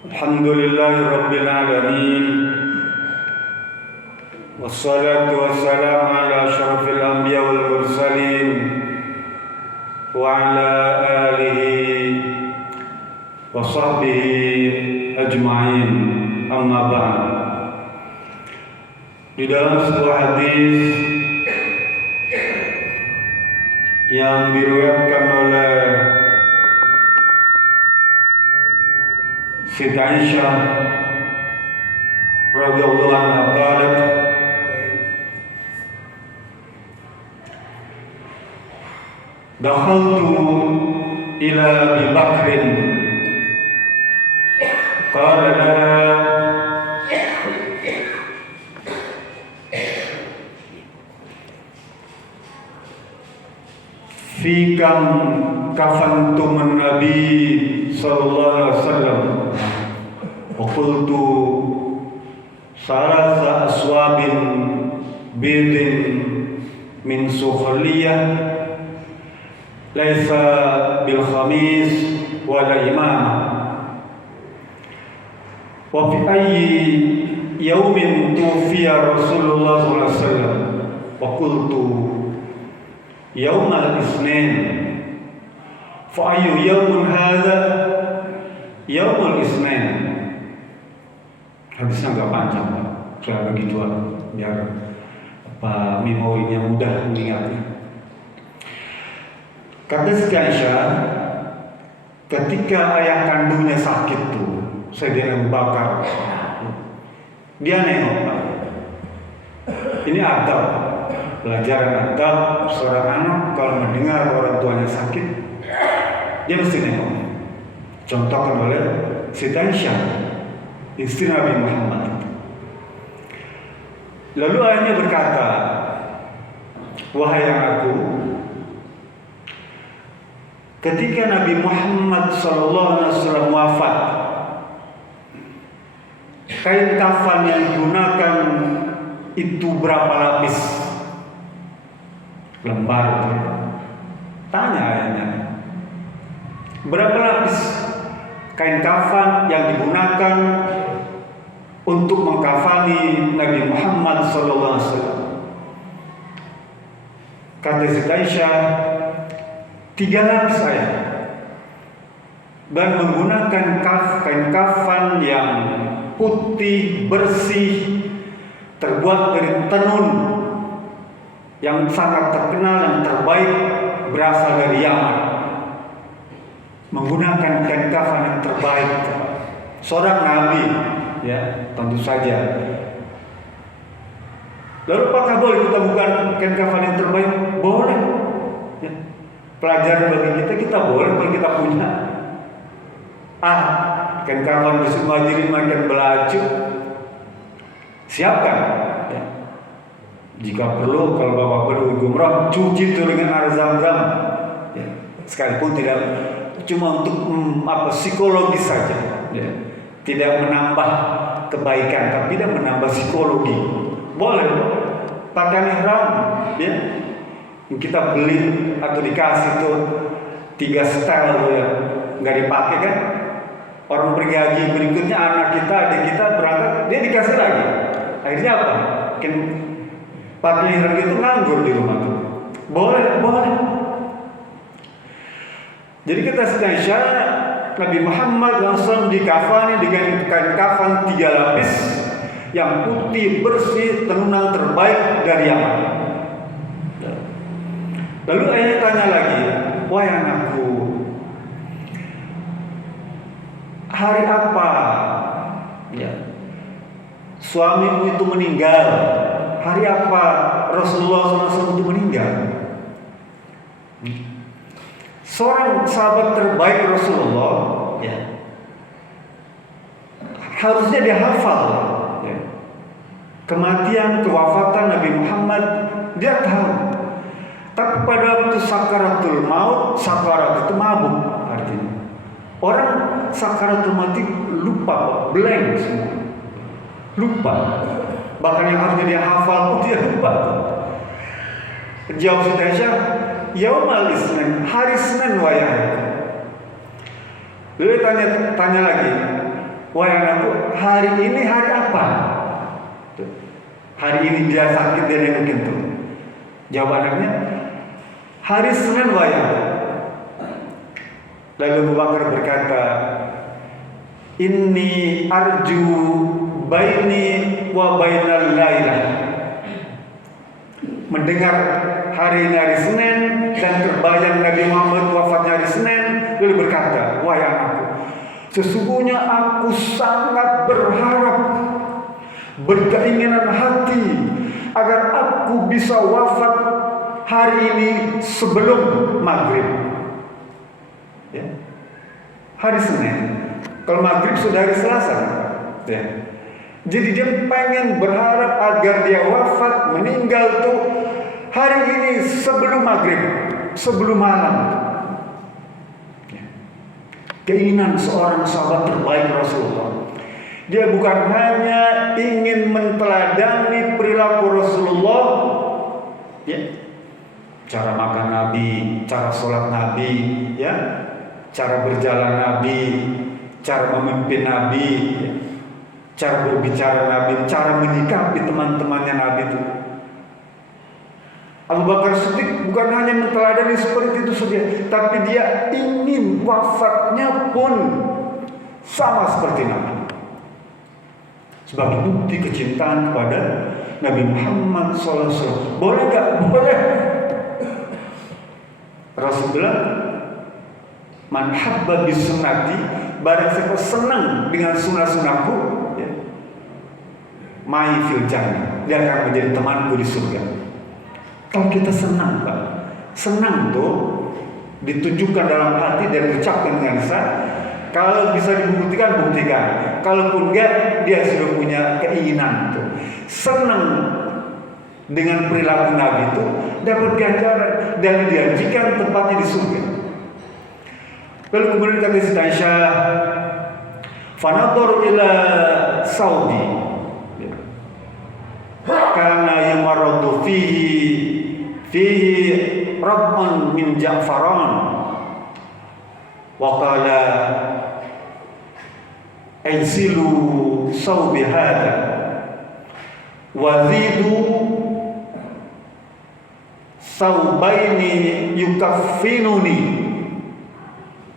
Alhamdulillahi Rabbil Alamin. Wassalatu wassalamu ala asyrafil anbiya wal mursalin wa ala alihi wa sahbihi ajma'in. Amma ba'd. Di dalam sebuah hadis yang diriwayatkan oleh Siti Aisyah radhiyallahu anha qalat dakhaltu ila Abi Bakrin qala laha fi kam kafantum Nabi sallallahu alaihi wasallam wa qultu salasa aswabin bidin min sukhliyah laisa bil khamis wala imamah wa fi ayyi yawmin tufiya Rasulullah sallallahu alaihi wasallam wa qultu yaumal isnin fa ayyu yaumin hadha yaumul isnin. Hadisnya agak panjang Pak, saya begitu biar memorinya mudah mengingatnya. Kata Siti Aisyah, ketika ayah kandungnya sakit tuh, Sayyidina Abu Bakar, dia nengok Pak. Ini adab, pelajaran adab seorang anak kalau mendengar orang tuanya sakit, dia mesti nengok. Contohkan oleh Siti Aisyah, istri Nabi Muhammad. Lalu ayahnya berkata, wahai anakku, ketika Nabi Muhammad SAW wafat, kain kafan yang digunakan itu berapa lapis? Lembar. Tanya ayahnya, berapa lapis kain kafan yang digunakan untuk mengkafani Nabi Muhammad SAW? Kata Siti Aisyah, 3 lapis ayah, dan menggunakan kain kafan yang putih bersih terbuat dari tenun yang sangat terkenal, yang terbaik, berasal dari Yaman. Menggunakan kain kafan yang terbaik, seorang nabi, ya tentu saja. Lalu apakah boleh kita bukan kain kafan yang terbaik? Boleh. Ya. Pelajaran bagi kita boleh kalau kita punya. Kain kafan Rasul Muhajirin makin belaju, siapkan. Ya. Jika perlu, kalau bapak perlu umrah, cuci itu dengan air Zam-Zam. Ya. Sekalipun tidak cuma untuk psikologis saja, ya. Tidak menambah kebaikan, tapi tidak menambah psikologi. Boleh pakaian ihram, ya. Kita beli atau dikasih tuh 3 setel tuh ya, nggak dipakai kan? Orang pergi haji berikutnya, anak kita, adik kita berangkat, dia dikasih lagi. Akhirnya apa? Mungkin pakai ihram itu nganggur di rumah tuh. Boleh. Jadi kata Siti Aisyah, Nabi Muhammad langsung dikafani dengan kain kafan 3 lapis yang putih bersih, tenunan terbaik dari Yaman. Lalu ayahnya tanya lagi, wahai anakku, hari apa ya suamimu itu meninggal? Hari apa Rasulullah SAW itu meninggal? Seorang sahabat terbaik Rasulullah, ya, harusnya dia hafal, ya. Kematian, kewafatan Nabi Muhammad dia tahu. Tapi pada waktu sakaratul maut, sakarat itu mabuk artinya. Orang sakaratul maut lupa, blank semua, lupa. Bahkan yang harusnya dia hafal pun dia lupa. Jawab Siti Aisyah, yaumal isnin, hari Senin wayah. Beliau tanya lagi, Wahai anakku, hari ini hari apa? Hari ini dia sakit dan nengokin tuh. Jawab anaknya, hari Senin wahai anakku. Lalu Abu Bakar berkata, Inni arju baini wa bainal lailah. Mendengar hari ini hari Senin dan terbayang Nabi Muhammad wafatnya hari Senin, lalu berkata, wahai anakku, sesungguhnya aku sangat berharap, berkeinginan hati agar aku bisa wafat hari ini sebelum maghrib. Ya. Hari Senin. Kalau maghrib sudah hari Selasa. Ya. Jadi dia pengen berharap agar dia wafat, meninggal tuh hari ini sebelum maghrib, sebelum malam. Ya. Keinginan seorang sahabat terbaik Rasulullah. Dia bukan hanya ingin menteladani perilaku Rasulullah, ya, cara makan Nabi, cara sholat Nabi, ya, cara berjalan Nabi, cara memimpin Nabi, cara berbicara Nabi, cara menyikapi teman-temannya Nabi itu. Abu Bakar Siddiq bukan hanya menteladani seperti itu saja, tapi dia ingin wafatnya pun sama seperti Nabi. Sebagai bukti kecintaan kepada Nabi Muhammad SAW. Boleh gak? Boleh. Rasul bilang, Man habba bisunnati, barang siapa senang dengan sunnah-sunnahku, ya, mai fil jannah, dia akan menjadi temanku di surga. Kalau kita senang, Pak, senang tuh ditunjukkan dalam hati dan diucapkan dengan lisan. Kalau bisa dibuktikan, buktikan. Kalaupun enggak, dia sudah punya keinginan tuh. Senang dengan perilaku Nabi itu, dapat ganjaran dan dijanjikan tempatnya di surga. Lalu kemudian kata Siti Aisyah, fanadhar ila Saudi, karena yang maradu fihi rabban min Ja'faran, wa qala anzilu sawbi hada wa zidu sawbaini yukaffinuni.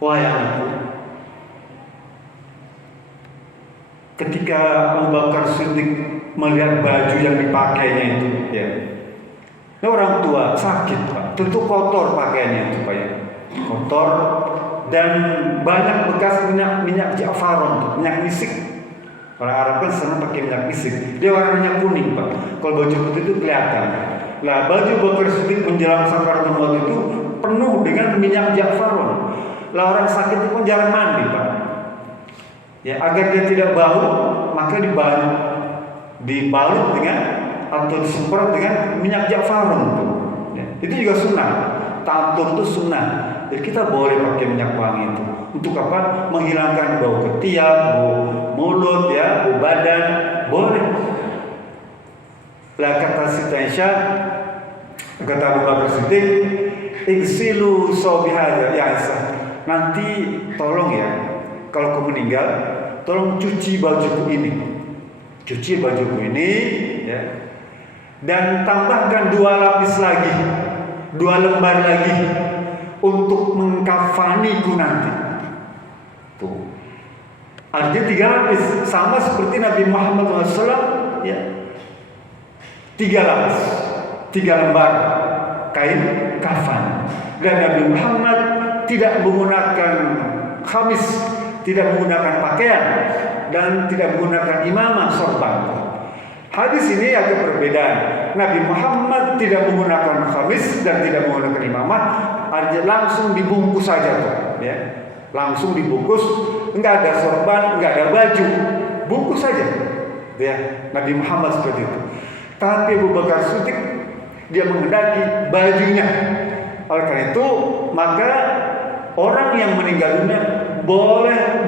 Wahai anakku, ketika Abu Bakar Siddiq melihat baju yang dipakainya itu, ya, ini orang tua sakit, Pak, tentu kotor pakaiannya itu, Pak, ya, kotor dan banyak bekas minyak Ja'faron, minyak misik. Orang Arab kan senang pakai minyak misik. Dia warnanya kuning, Pak. Kalau baju putih itu kelihatan. Nah, baju Bakar Siddiq menjelang sakaratul maut itu penuh dengan minyak Ja'faron. Lah orang sakit itu pun jarang mandi, Pak. Ya, agar dia tidak bau, maka dibalut dengan atau disemprot dengan minyak Ja'faron itu. Ya, itu juga sunnah. Ta'atur itu sunnah. Jadi kita boleh pakai minyak wangi itu. Untuk apa? Menghilangkan bau ketiak, bau mulut, ya, bau badan, boleh. Lah kata Siti Aisyah, kata Abu Bakar Siddiq, "Igsilu sawbihada ya Aisyah. Nanti tolong ya, kalau kau meninggal, tolong cuci bajuku ini. Cuci bajuku ini, ya. Dan tambahkan 2 lapis lagi, 2 lembar lagi untuk mengkafaniku nanti." Tuh. Artinya 3 lapis, sama seperti Nabi Muhammad SAW, ya. 3 lapis, 3 lembar kain kafan. Dan Nabi Muhammad tidak menggunakan khamis, tidak menggunakan pakaian, dan tidak menggunakan imamah sorban. Hadis ini agak berbeda. Nabi Muhammad tidak menggunakan khamis dan tidak menggunakan imamah, artinya langsung dibungkus saja tuh, ya. Langsung dibungkus, enggak ada sorban, enggak ada baju, bungkus saja. Ya, Nabi Muhammad seperti itu. Tapi Abu Bakar Siddiq dia menghendaki bajunya. Oleh karena itu, maka orang yang meninggal dunia boleh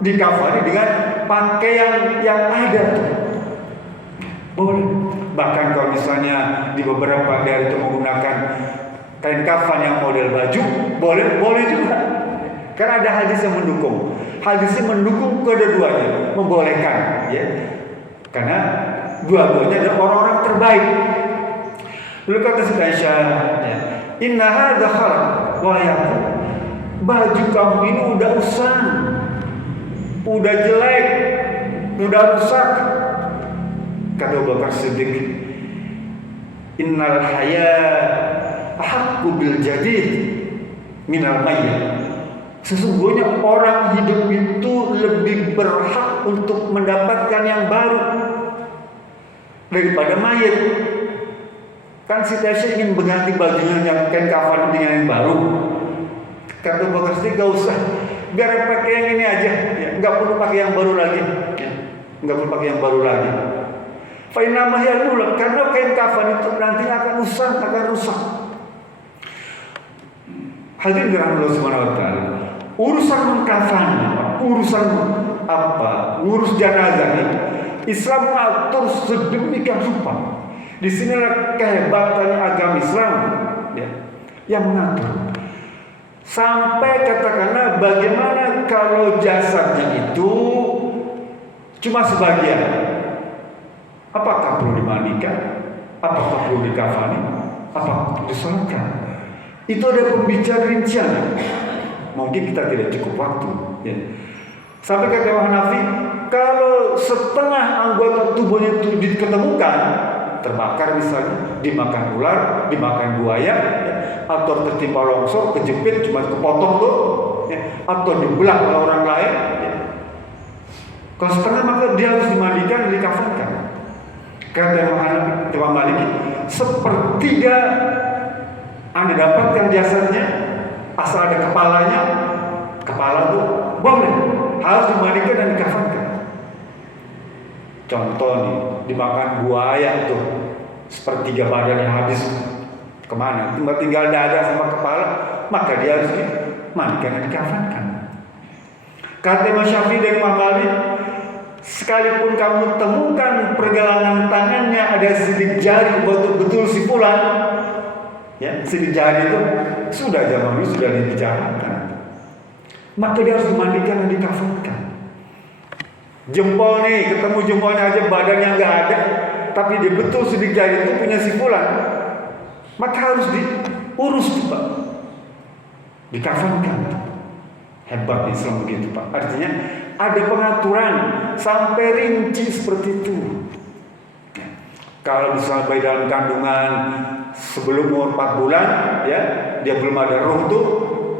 dikafani dengan pakaian yang ada tuh. Boleh. Bahkan kalau misalnya di beberapa daerah itu menggunakan kain kafan yang model baju, boleh juga. Karena ada hadis yang mendukung. Hadisnya mendukung kedua-duanya, membolehkan, ya. Karena dua-duanya adalah orang-orang terbaik. Lalu kata Siti Aisyah, ya, inna hadza khalaq wa yaqul, baju kamu ini udah usang, udah jelek, udah rusak. Kata Abu Bakar Siddiq, innal haya haqqu bil jadid minal mayyit. Sesungguhnya orang hidup itu lebih berhak untuk mendapatkan yang baru daripada mayit. Kan Siti Aisyah ingin mengganti bajunya yang kain kafan dengan yang baru. Kata Abu Bakar Siddiq, gak usah, biar pakai yang ini aja, ya, nggak perlu pakai yang baru lagi, ya, nggak perlu pakai yang baru lagi. Fa'inna mahyalul, karena kain kafan itu nantinya akan rusak. Hadirin dirahmati Allah Subhanahu wa taala. Urusan mengkafan, urusan apa? Ngurus jenazah ini Islam mengatur sedemikian rupa. Di sinilah kehebatannya agama Islam, ya, yang mengatur. Sampai katakanlah bagaimana kalau jasadnya itu cuma sebagian, apakah perlu dimandikan? Apakah perlu dikafani? Apakah perlu disolatkan? Itu ada pembicaraan rincian. Mungkin kita tidak cukup waktu, ya. Sampai kata Imam Hanafi, kalau setengah anggota tubuhnya itu diketemukan, terbakar misalnya, dimakan ular, dimakan buaya, ya, atau tertimpa longsor, kejepit, cuma kepotong tuh, ya, atau dibelah oleh orang lain, ya. Kalau setengah maka dia harus dimandikan dan dikafankan. Kata Imam Hanafi, Imam Maliki, sepertiga Anda dapatkan jasadnya, asal ada kepalanya, kepala tuh boleh, harus dimandikan dan dikafankan. Contoh nih, dimakan buaya tuh, sepertiga badannya habis kemana? Tinggal dada sama kepala, maka dia harus dimandikan dan dikafankan. Kata Imam Syafi'i dan Imam Malik, sekalipun kamu temukan pergelangan tangannya ada sidik jari betul-betul sipulan, ya, sidik jari itu sudah zaman dulu sudah dibicarakan, maka dia harus dimandikan dan dikafankan. Jempol nih, ketemu jempolnya aja badannya nggak ada, tapi dia betul sidik jari itu punya sipulan, maka harus diurus Pak, dikafankan. Hebat Islam begitu Pak. Artinya ada pengaturan sampai rinci seperti itu. Kalau misalnya bayi dalam kandungan sebelum umur 4 bulan, ya, dia belum ada ruh tuh,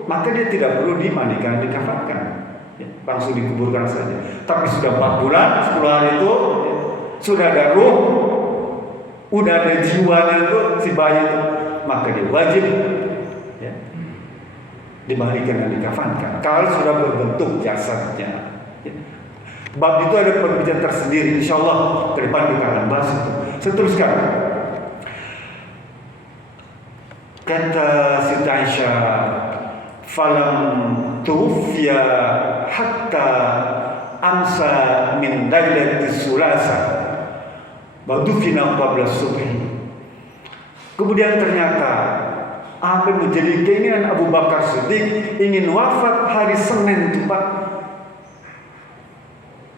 maka dia tidak perlu dimandikan, dikafankan, ya, langsung dikuburkan saja. Tapi sudah 4 bulan, 10 hari itu, ya, sudah ada ruh, udah ada jiwanya itu si bayi itu, maka dia wajib, ya, dimandikan dan dikafankan. Kalau sudah berbentuk jasadnya, ya. Bab itu ada pembicaraan tersendiri. Insya Allah ke depan kita akan bahas itu. Saya teruskan. Kata Siti Aisyah, falam tuwfiya hatta amsa min lailatis sulasa badufina qabla subhi. Kemudian ternyata apa yang menjadi keinginan Abu Bakar Siddiq, ingin wafat hari Senin itu Pak.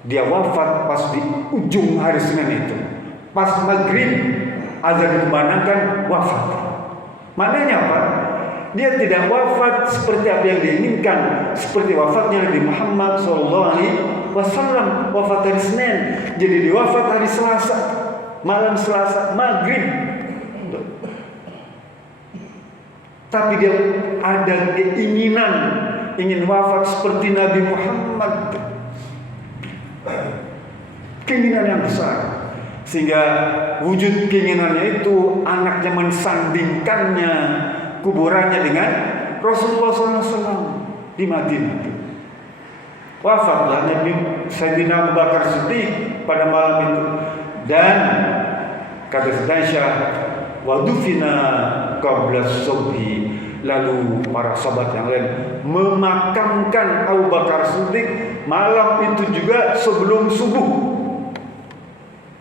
Dia wafat pas di ujung hari Senin itu, pas maghrib azan dikumandangkan wafat. Maknanya apa? Dia tidak wafat seperti apa yang diinginkan, seperti wafatnya Nabi Muhammad SAW, wafat hari Senin. Jadi dia wafat hari Selasa, malam Selasa maghrib. Tapi dia ada keinginan ingin wafat seperti Nabi Muhammad. Keinginan yang besar, sehingga wujud keinginannya itu anaknya mensandingkannya kuburannya dengan Rasulullah SAW di Madinah. Wafatlah Nabi Sayyidina Abu Bakar Siddiq pada malam itu, dan kata Siti Aisyah, wadufina qabla subhi, lalu para sahabat yang lain memakamkan Abu Bakar Siddiq malam itu juga sebelum subuh.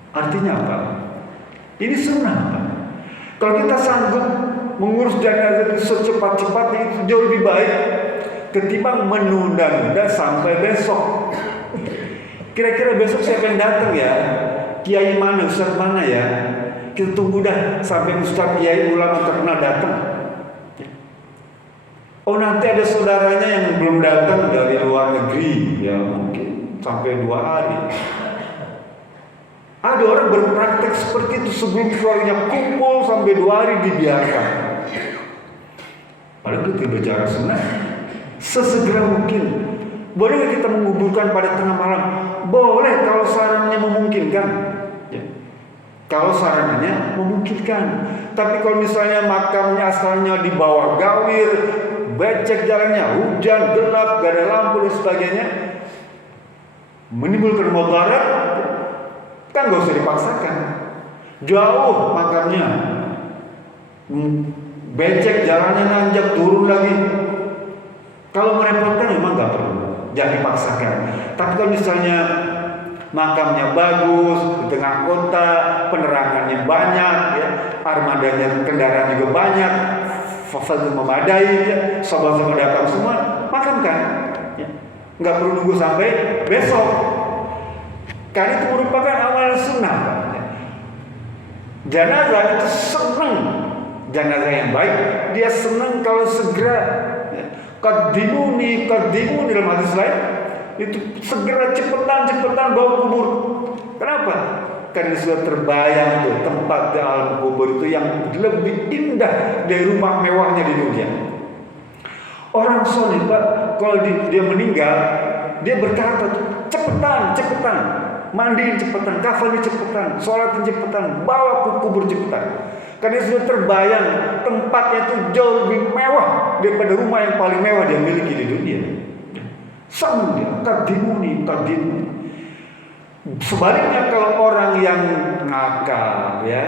Artinya apa? Ini sunnah Pak. Kalau kita sanggup mengurus jenazah itu secepat-cepatnya, itu jauh lebih baik. ketimbang menunda-nunda sampai besok. Kira-kira besok siapa yang datang ya? Kiai mana, ustaz mana ya? Kita tunggu dah sampai ustaz kiai ulama terkenal datang. Oh, nanti ada saudaranya yang belum datang dari luar negeri, ya mungkin sampai 2 hari. Ada orang berpraktek seperti itu, sebelum keluarganya kumpul sampai 2 hari dibiarkan. Padahal itu bicara sunnah. Sesegera mungkin. Boleh kita menguburkan pada tengah malam? Boleh kalau sarannya memungkinkan. Ya. Kalau sarannya memungkinkan. Tapi kalau misalnya makamnya asalnya di bawah gawir, becek jalannya, hujan, gelap, gak ada lampu dan sebagainya, menimbulkan mudarat, kan gak usah dipaksakan. Jauh makamnya, becek jalannya, nanjak, turun lagi. Kalau merepotkan memang gak perlu, jangan dipaksakan. Tapi kalau misalnya makamnya bagus, di tengah kota, penerangannya banyak, ya, armadanya kendaraan juga banyak, fasilitas memadai, ya, sahabat-sahabat datang semua, makamkan. Ya. Nggak perlu nunggu sampai besok. Karena itu merupakan amal sunnah. Ya. Jenazah itu senang, jenazah yang baik, dia senang kalau segera. Ya. Qadimuni dalam hadis lain, itu segera cepetan bawa kubur. Kenapa? Karena sudah terbayang tuh tempat di alam kubur itu yang lebih indah dari rumah mewahnya di dunia. Orang soleh, Pak, kalau dia meninggal, dia berkata cepetan, mandiin cepetan, kafanin cepetan, sholatin cepetan, bawa ke kubur cepetan. Karena sudah terbayang tempatnya itu jauh lebih mewah daripada rumah yang paling mewah dia miliki di dunia. Sama dia, kadimuni. Sebaliknya kalau orang yang ngakal, ya,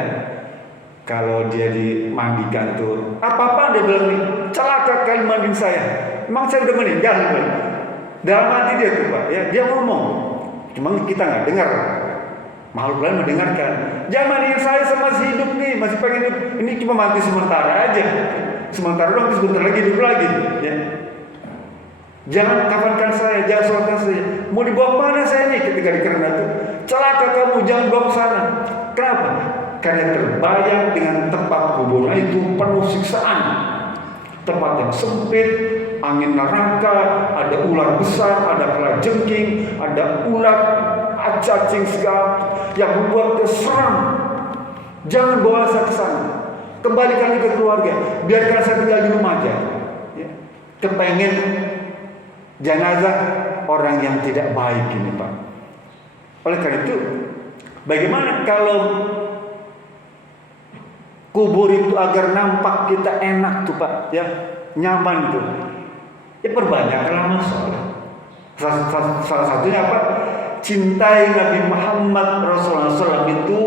kalau dia dimandikan tuh, apa-apa dia bilang nih, celaka kali mandiin saya. Emang saya udah meninggal, gitu. Dalam hati dia tuh, Pak, ya, dia ngomong, cuma kita nggak dengar. Makhluk lain mendengarkan. Jangan mandiin saya masih hidup nih, masih pengen hidup. Ini cuma mati sementara aja. Sementara doang, sebentar lagi hidup lagi, ya. Jangan kafankan saya, jangan sholatkan saya. Mau dibawa mana saya nih ketika di keranda itu? Celaka kamu, jangan bawa ke sana. Kenapa? Karena terbayang dengan tempat kuburnya itu penuh siksaan. Tempat yang sempit, angin neraka, ada ular besar, ada kalajengking, ada ulat, cacing segala yang membuat keseram. Jangan bawa saya ke sana. Kembalikan ke keluarga. Biarkan saya tinggal di rumah aja. Ya. Kepengen jenazah orang yang tidak baik ini, Pak. Oleh karena itu, bagaimana kalau kubur itu agar nampak kita enak tuh, Pak, ya, nyaman tuh. Ya perbanyaklah masalah. Salah satunya apa? Cintai Nabi Muhammad Rasulullah SAW itu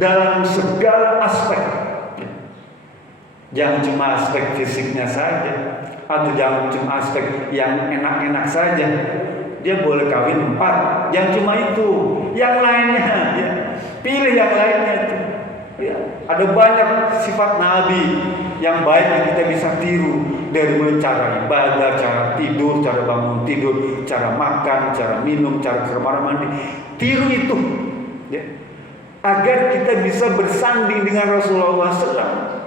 dalam segala aspek. Jangan cuma aspek fisiknya saja, atau jangan cuma aspek yang enak-enak saja. Dia boleh kawin 4, jangan cuma itu, yang lainnya, ya. Pilih yang lainnya itu. Ya. Ada banyak sifat Nabi yang baik yang kita bisa tiru, dari mulai cara ibadah, cara tidur, cara bangun tidur, cara makan, cara minum, cara kamar mandi. Tiru itu, ya. Agar kita bisa bersanding dengan Rasulullah SAW.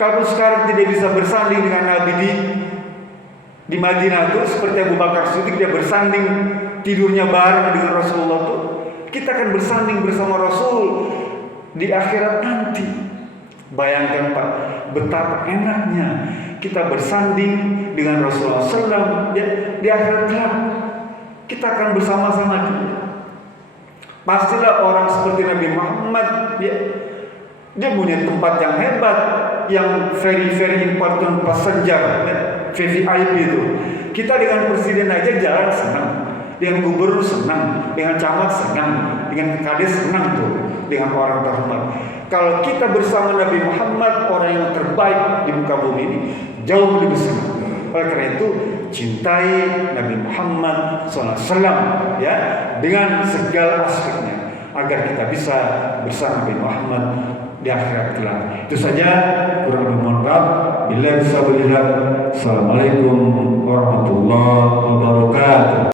Kalau sekarang tidak bisa bersanding dengan Nabi di Madinah itu, seperti Abu Bakar Siddiq, dia bersanding tidurnya bareng dengan Rasulullah itu, kita akan bersanding bersama Rasul di akhirat nanti. Bayangkan, Pak, betapa enaknya kita bersanding dengan Rasulullah SAW di akhirat kelak. Kita akan bersama-sama dia. Pastilah orang seperti Nabi Muhammad, dia punya tempat yang hebat, yang very important passenger, VVIP itu. Kita dengan presiden aja jalan senang, dengan gubernur senang, dengan camat senang, dengan kades senang tuh, dengan orang terhormat. Kalau kita bersama Nabi Muhammad, orang yang terbaik di muka bumi ini, jauh lebih senang. Oleh karena itu, cintai Nabi Muhammad SAW, ya, dengan segala aspeknya, agar kita bisa bersama Nabi Muhammad di akhirat kelak. Itu saja, kurang lebih mohon maaf. Bila bisa belilah. Assalamualaikum warahmatullahi wabarakatuh.